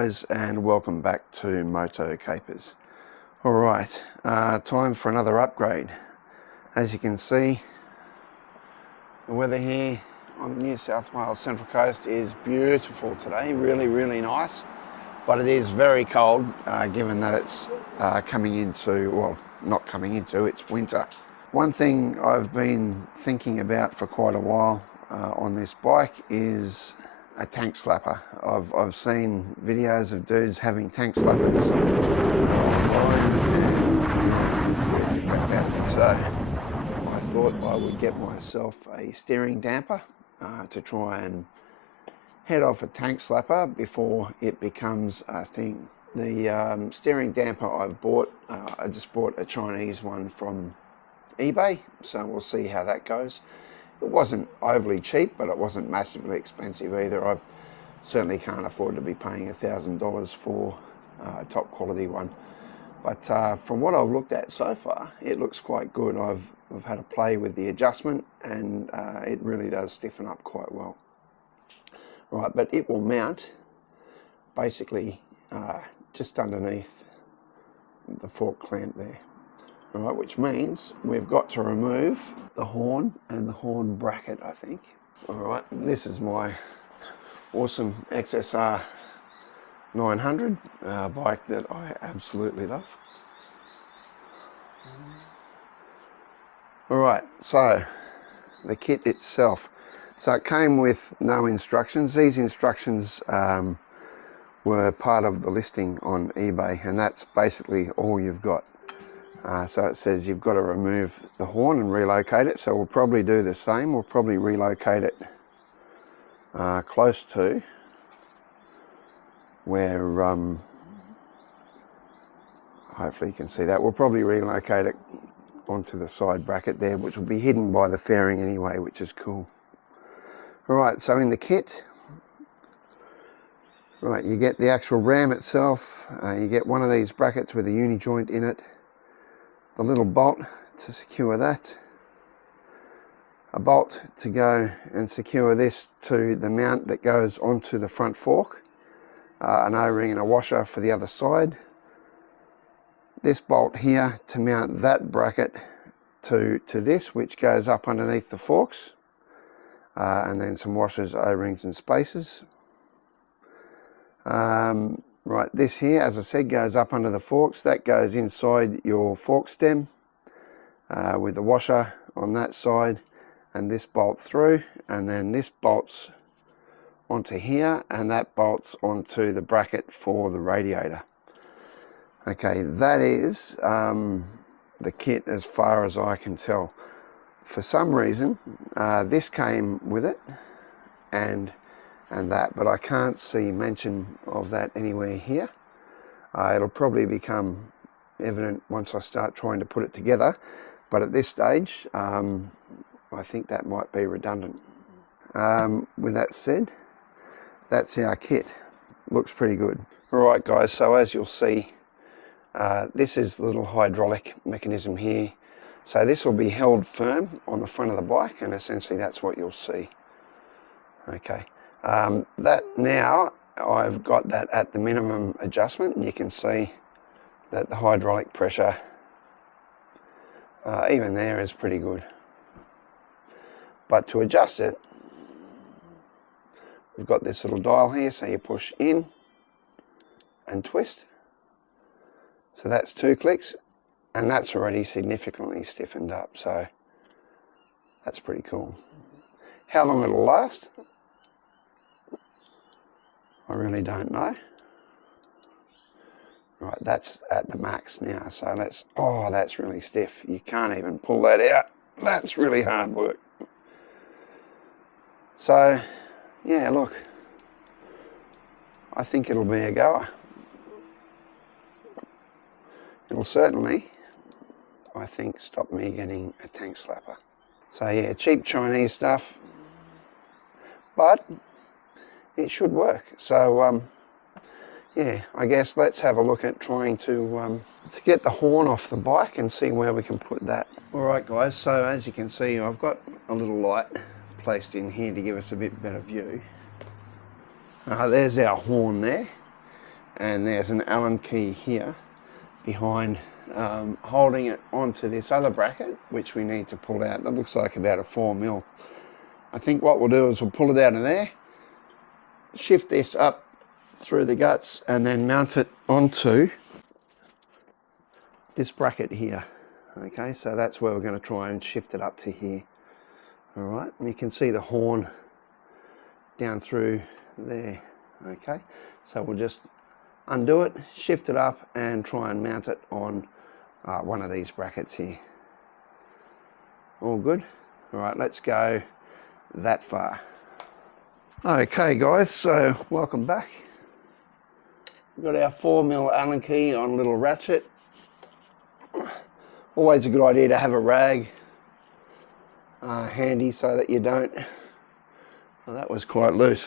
guys, and welcome back to Moto Capers. Alright, time for another upgrade. As you can see, the weather here on the New South Wales Central Coast is beautiful today, really nice, but it is very cold given that it's coming into, well, not coming into, it's winter. One thing I've been thinking about for quite a while on this bike is a tank slapper. I've seen videos of dudes having tank slappers so I thought I would get myself a steering damper to try and head off a tank slapper before it becomes a thing. The steering damper I've bought, I just bought a Chinese one from eBay, so we'll see how that goes. It wasn't overly cheap, but it wasn't massively expensive either. I certainly can't afford to be paying $1,000 for a top quality one. But from what I've looked at so far, it looks quite good. I've had a play with the adjustment, and it really does stiffen up quite well. Right, but it will mount basically just underneath the fork clamp there. Right, which means we've got to remove the horn and the horn bracket, I think. Alright, this is my awesome XSR900 bike that I absolutely love. Alright, so the kit itself. So it came with no instructions. These instructions were part of the listing on eBay, and that's basically all you've got. So it says you've got to remove the horn and relocate it, so we'll probably do the same. We'll probably relocate it close to where, hopefully you can see that. We'll probably relocate it onto the side bracket there, which will be hidden by the fairing anyway, which is cool. Alright, so in the kit, right, you get the actual ram itself, you get one of these brackets with a uni joint in it, a little bolt to secure that, a bolt to go and secure this to the mount that goes onto the front fork, an O-ring and a washer for the other side, this bolt here to mount that bracket to this, which goes up underneath the forks, and then some washers, O-rings and spacers. Right, this here, as I said, goes up under the forks. That goes inside your fork stem with the washer on that side, and this bolt through, and then this bolts onto here, and that bolts onto the bracket for the radiator. Okay, that is the kit as far as I can tell. For some reason, this came with it, and that, but I can't see mention of that anywhere here. It'll probably become evident once I start trying to put it together, but at this stage I think that might be redundant. With that said, that's our kit. Looks pretty good. Alright guys, so as you'll see, this is the little hydraulic mechanism here. So this will be held firm on the front of the bike, and essentially that's what you'll see. Okay. That now I've got that at the minimum adjustment, and you can see that the hydraulic pressure even there is pretty good. But to adjust it, we've got this little dial here, so you push in and twist. So that's 2 clicks, and that's already significantly stiffened up, so that's pretty cool. How long it'll last, I really don't know. Right, that's at the max now, so let's, oh, that's really stiff. You can't even pull that out. That's really hard work. So, yeah, look, I think it'll be a goer. It'll certainly, I think, stop me getting a tank slapper. So yeah, cheap Chinese stuff, but it should work. So yeah, I guess let's have a look at trying to get the horn off the bike and see where we can put that. Alright guys, so as you can see, I've got a little light placed in here to give us a bit better view. There's our horn there, and there's an Allen key here behind, holding it onto this other bracket, which we need to pull out. That looks like about a 4mm. I think what we'll do is we'll pull it out of there, shift this up through the guts, and then mount it onto this bracket here. Okay, so that's where we're going to try and shift it up to here. All right, and you can see the horn down through there. Okay, so we'll just undo it, shift it up, and try and mount it on one of these brackets here. All good? All right, let's go that far. Okay guys, so welcome back. We've got our 4mm Allen key on a little ratchet. Always a good idea to have a rag handy so that you don't, well, that was quite loose,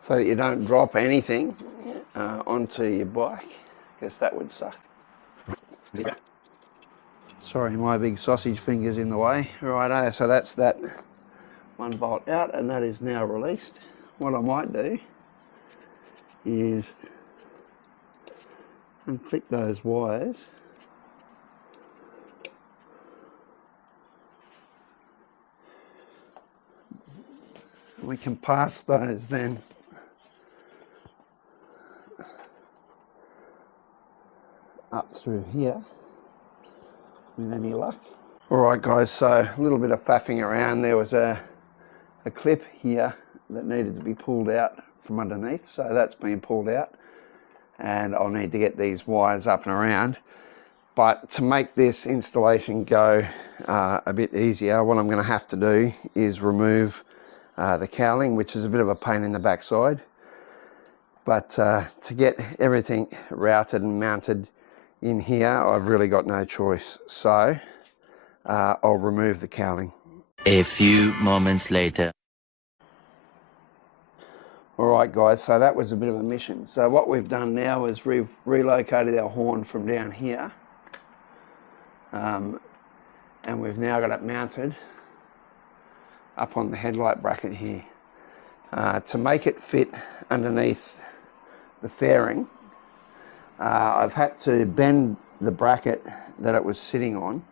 so that you don't drop anything onto your bike. I guess that would suck. Sorry, my big sausage finger's in the way. Righto, so that's that one bolt out, and that is now released. What I might do is unclick those wires. We can pass those then up through here with any luck. Alright guys, so a little bit of faffing around. There was a clip here that needed to be pulled out from underneath, so that's been pulled out, and I'll need to get these wires up and around. But to make this installation go a bit easier, what I'm going to have to do is remove the cowling, which is a bit of a pain in the backside. But to get everything routed and mounted in here, I've really got no choice. So I'll remove the cowling. A few moments later. Alright guys, so that was a bit of a mission. So what we've done now is we've relocated our horn from down here, and we've now got it mounted up on the headlight bracket here. To make it fit underneath the fairing, I've had to bend the bracket that it was sitting on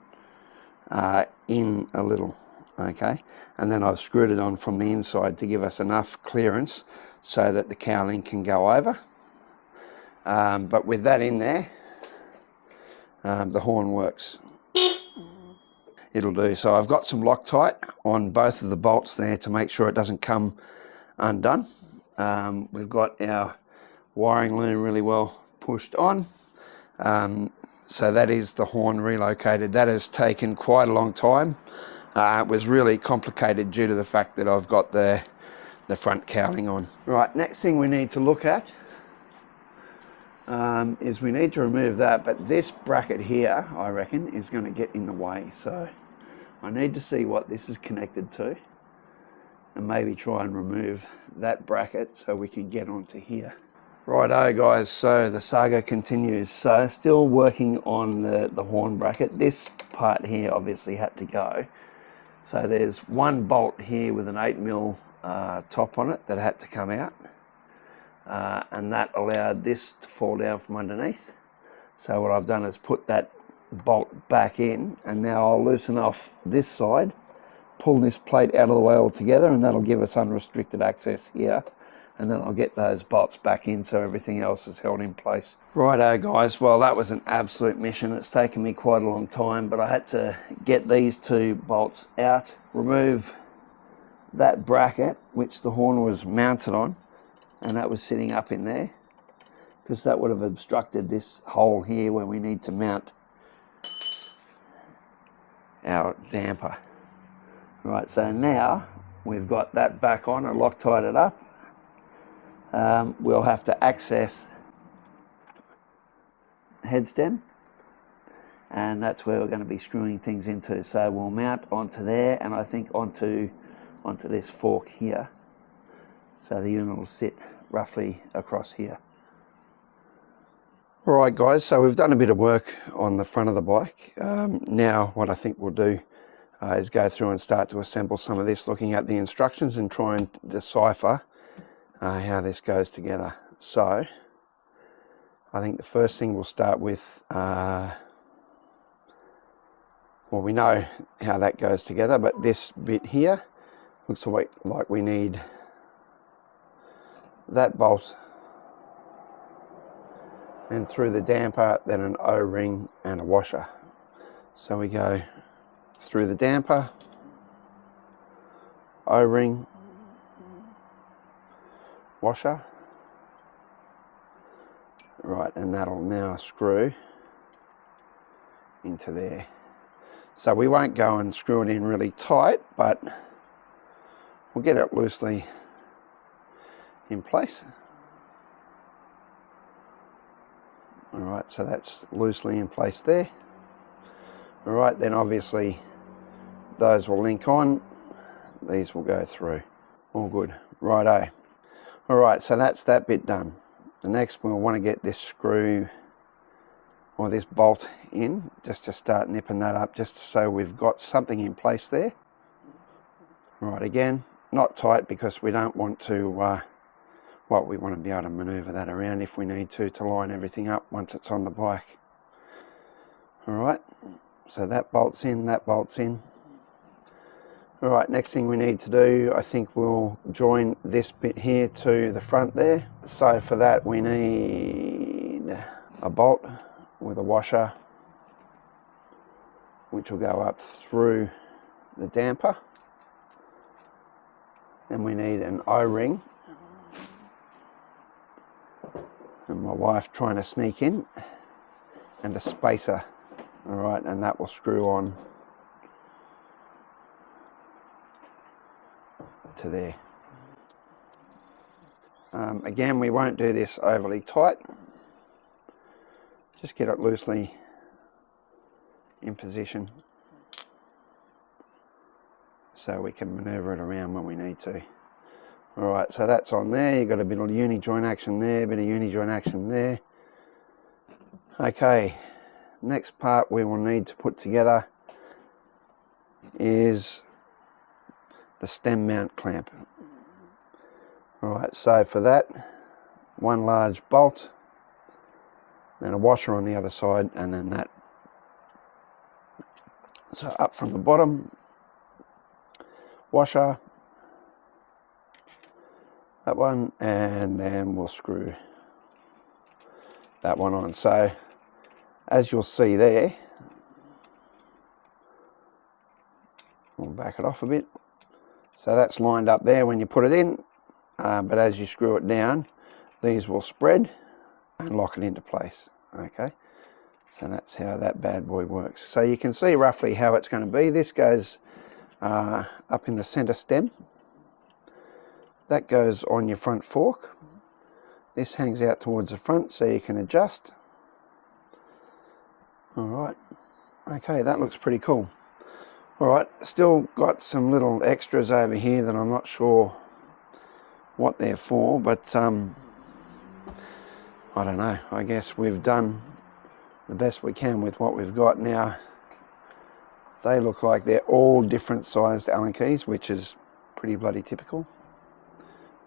in a little, okay, and then I've screwed it on from the inside to give us enough clearance so that the cowling can go over. But with that in there, the horn works. It'll do. So I've got some Loctite on both of the bolts there to make sure it doesn't come undone. We've got our wiring loom really well pushed on. So that is the horn relocated. That has taken quite a long time. It was really complicated due to the fact that I've got the front cowling on. Right, next thing we need to look at is we need to remove that, but this bracket here, I reckon, is going to get in the way. So I need to see what this is connected to and maybe try and remove that bracket so we can get onto here. Righto guys, so the saga continues. So still working on the horn bracket. This part here obviously had to go. So there's one bolt here with an 8mm top on it that had to come out, and that allowed this to fall down from underneath. So what I've done is put that bolt back in, and now I'll loosen off this side, pull this plate out of the way altogether, and that'll give us unrestricted access here, and then I'll get those bolts back in so everything else is held in place. Righto guys, well that was an absolute mission. It's taken me quite a long time, but I had to get these two bolts out, remove that bracket which the horn was mounted on, and that was sitting up in there, because that would have obstructed this hole here where we need to mount our damper. Right, so now we've got that back on and Loctite it up. We'll have to access head stem, and that's where we're going to be screwing things into. So we'll mount onto there, and I think onto this fork here, so the unit will sit roughly across here. Alright guys, so we've done a bit of work on the front of the bike. Now what I think we'll do is go through and start to assemble some of this, looking at the instructions and try and decipher how this goes together. So I think the first thing we'll start with, well, we know how that goes together, but this bit here looks like we need that bolt and through the damper, then an O-ring and a washer. So we go through the damper, O-ring, washer. Right, and that'll now screw into there. So we won't go and screw it in really tight, but we'll get it loosely in place. All right, so that's loosely in place there. All right, then obviously those will link on, these will go through. All good, righto. All right, so that's that bit done. The next we'll want to get this screw or this bolt in, just to start nipping that up, just so we've got something in place there. Right, again, not tight because we don't want to, well, we want to be able to maneuver that around if we need to line everything up once it's on the bike. All right, so that bolts in, that bolts in. All right, next thing we need to do, I think we'll join this bit here to the front there. So for that we need a bolt with a washer, which will go up through the damper. Then we need an O-ring. And my wife trying to sneak in. And a spacer. All right, and that will screw on to there. Again, we won't do this overly tight. Just get it loosely in position so we can maneuver it around when we need to. All right, so that's on there. You've got a bit of uni joint action there, a bit of uni joint action there. Okay, next part we will need to put together is the stem mount clamp. Alright, so for that, one large bolt, then a washer on the other side, and then that. So up from the bottom, washer, that one, and then we'll screw that one on. So as you'll see there, we'll back it off a bit. So that's lined up there when you put it in, but as you screw it down, these will spread and lock it into place. Okay, so that's how that bad boy works. So you can see roughly how it's going to be. This goes up in the center stem. That goes on your front fork. This hangs out towards the front so you can adjust. All right, okay, that looks pretty cool. Alright, still got some little extras over here that I'm not sure what they're for, but I don't know. I guess we've done the best we can with what we've got now. They look like they're all different sized Allen keys, which is pretty bloody typical.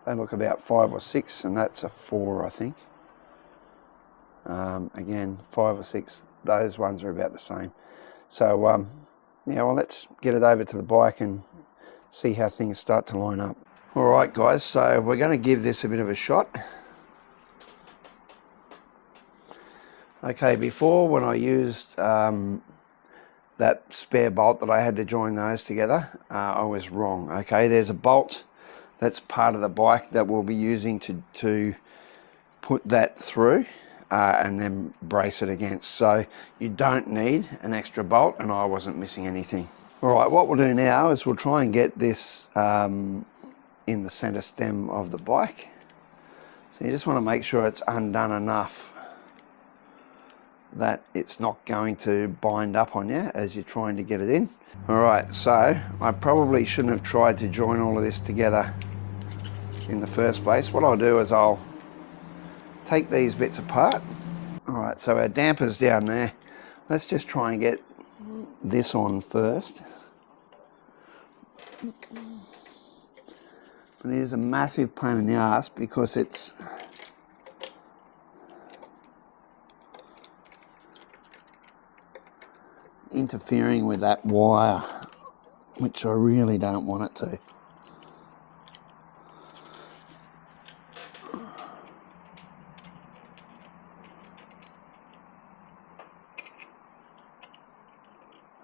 They look about 5 or 6, and that's a 4, I think. Again, 5 or 6, those ones are about the same. So, yeah, well, let's get it over to the bike and see how things start to line up. All right, guys, so we're going to give this a bit of a shot. Okay, before when I used that spare bolt that I had to join those together, I was wrong. Okay, there's a bolt that's part of the bike that we'll be using to put that through. And then brace it against. So you don't need an extra bolt, and I wasn't missing anything. All right, what we'll do now is we'll try and get this in the center stem of the bike. So you just want to make sure it's undone enough that it's not going to bind up on you as you're trying to get it in. All right, so I probably shouldn't have tried to join all of this together in the first place. What I'll do is I'll take these bits apart. All right, so our damper's down there. Let's just try and get this on first. But it is a massive pain in the ass because it's interfering with that wire, which I really don't want it to.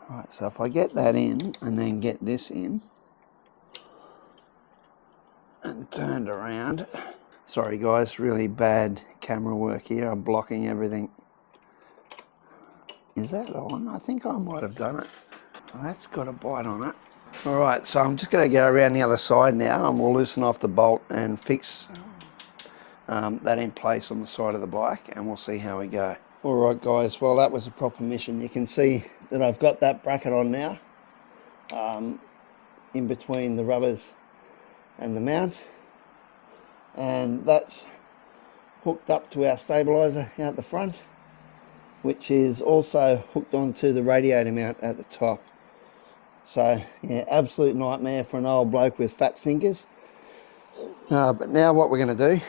Right, so if I get that in and then get this in and turned around. Sorry guys, really bad camera work here. I'm blocking everything. Is that on? I think I might have done it. Well, that's got a bite on it. Alright, so I'm just going to go around the other side now and we'll loosen off the bolt and fix that in place on the side of the bike, and we'll see how we go. Alright guys, well that was a proper mission. You can see that I've got that bracket on now, in between the rubbers and the mount, and that's hooked up to our stabilizer out the front, which is also hooked onto the radiator mount at the top. So yeah, absolute nightmare for an old bloke with fat fingers. But now what we're going to do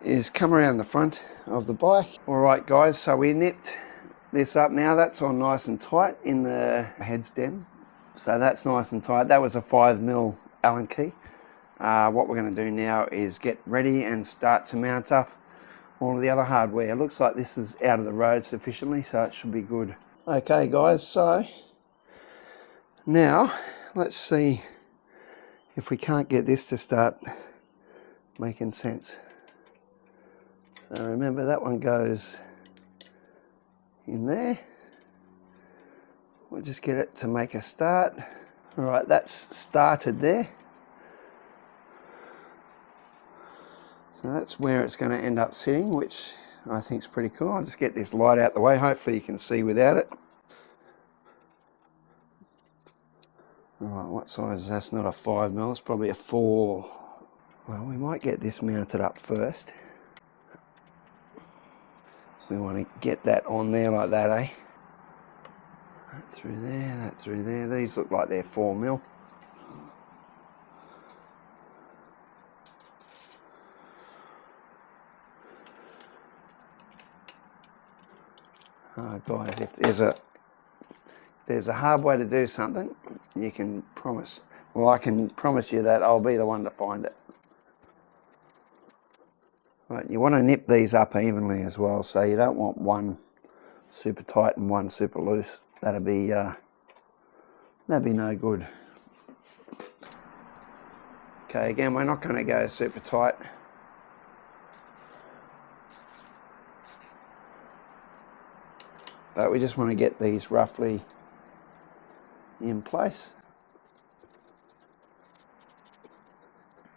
is come around the front of the bike. Alright guys, so we nipped this up now. That's on nice and tight in the head stem. So that's nice and tight. That was a 5mm Allen key. What we're going to do now is get ready and start to mount up all of the other hardware. It looks like this is out of the road sufficiently, so it should be good. Okay guys, so now let's see if we can't get this to start making sense. So remember, that one goes in there. We'll just get it to make a start. Alright, that's started there. So that's where it's going to end up sitting, which I think is pretty cool. I'll just get this light out the way. Hopefully you can see without it. Alright, what size is that? That's not a 5mm, it's probably a 4. Well, we might get this mounted up first. We want to get that on there like that, eh? That through there, that through there. These look like they're 4mm. Guys, if there's a hard way to do something, you can promise. Well, I can promise you that I'll be the one to find it. Right, you want to nip these up evenly as well, so you don't want one super tight and one super loose. That'd be no good. Okay, again, we're not going to go super tight. But we just want to get these roughly in place.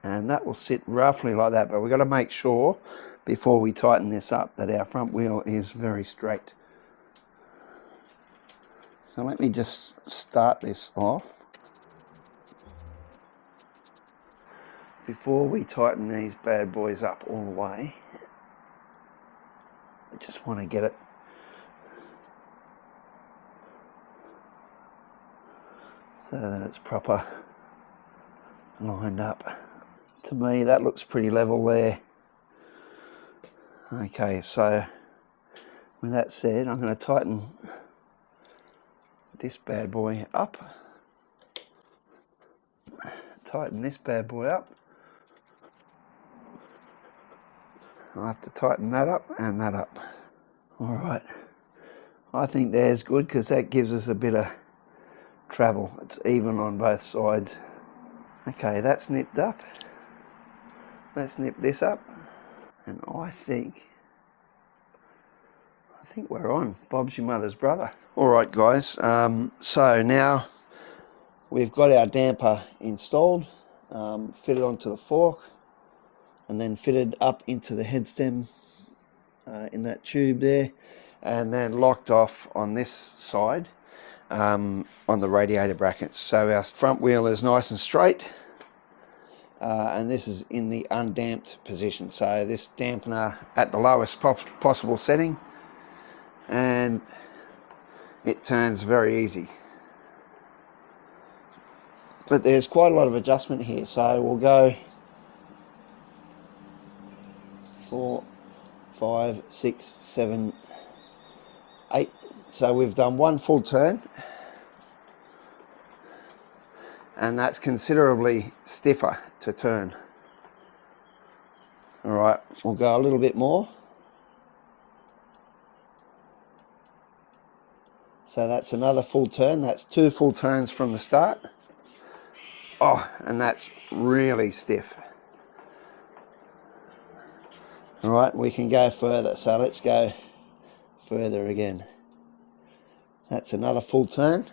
And that will sit roughly like that, but we've got to make sure before we tighten this up that our front wheel is very straight. So let me just start this off. Before we tighten these bad boys up all the way, I just want to get it so that it's proper lined up. To me, that looks pretty level there. Okay, so with that said, I'm going to tighten this bad boy up. Tighten this bad boy up. I'll have to tighten that up and that up. Alright, I think there's good because that gives us a bit of travel. It's even on both sides. Okay, that's nipped up. Let's nip this up, and I think we're on. Bob's your mother's brother. Alright guys, so now we've got our damper installed, fitted onto the fork, and then fitted up into the head stem in that tube there, and then locked off on this side on the radiator brackets. So our front wheel is nice and straight. And this is in the undamped position, so this dampener at the lowest possible setting, and it turns very easy. But there's quite a lot of adjustment here, so we'll go 4, 5, 6, 7, 8 So we've done one full turn, and that's considerably stiffer to turn. All right, we'll go a little bit more. So that's another full turn. That's 2 full turns from the start. Oh, and that's really stiff. All right, we can go further. So let's go further again. That's another full turn.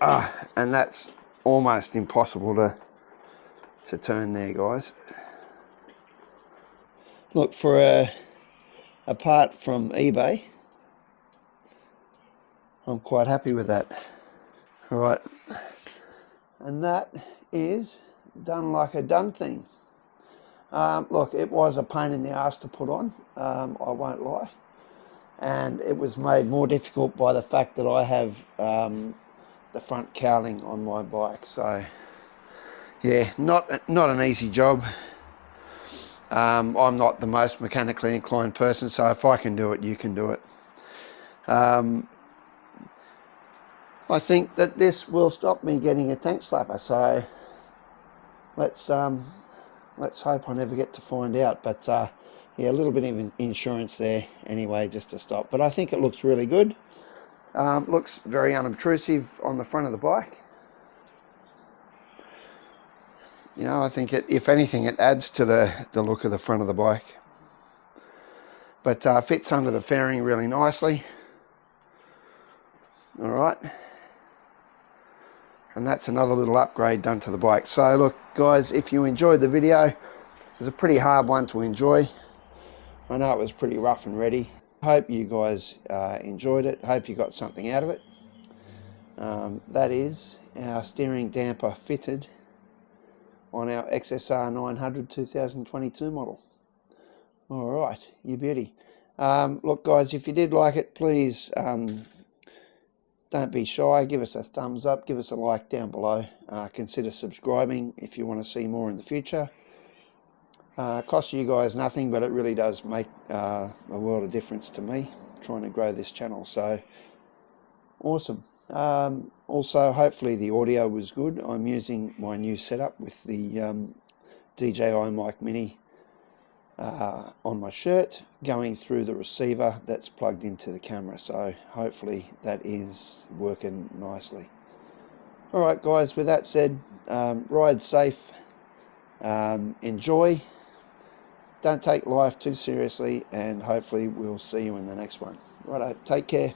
And that's almost impossible to turn there, guys. Look, for a part from eBay, I'm quite happy with that. All right, and that is done like a done thing. Look, it was a pain in the ass to put on, I won't lie. And it was made more difficult by the fact that I have the front cowling on my bike. So yeah, not an easy job. I'm not the most mechanically inclined person, so if I can do it, you can do it. I think that this will stop me getting a tank slapper, so let's hope I never get to find out. But yeah, a little bit of insurance there anyway, just to stop. But I think it looks really good. Looks very unobtrusive on the front of the bike. You know, I think if anything, it adds to the look of the front of the bike. But fits under the fairing really nicely. All right. And that's another little upgrade done to the bike. So look, guys, if you enjoyed the video, it was a pretty hard one to enjoy. I know it was pretty rough and ready. Hope you guys enjoyed it. Hope you got something out of it. That is our steering damper fitted on our XSR900 2022 model. All right, you beauty. Look, guys, if you did like it, please don't be shy. Give us a thumbs up. Give us a like down below. Consider subscribing if you want to see more in the future. Costs you guys nothing, but it really does make a world of difference to me trying to grow this channel. So awesome. Also, hopefully the audio was good. I'm using my new setup with the DJI mic mini on my shirt going through the receiver that's plugged into the camera, so hopefully that is working nicely. All right, guys, with that said, ride safe, enjoy, don't take life too seriously, and hopefully we'll see you in the next one. Righto, take care.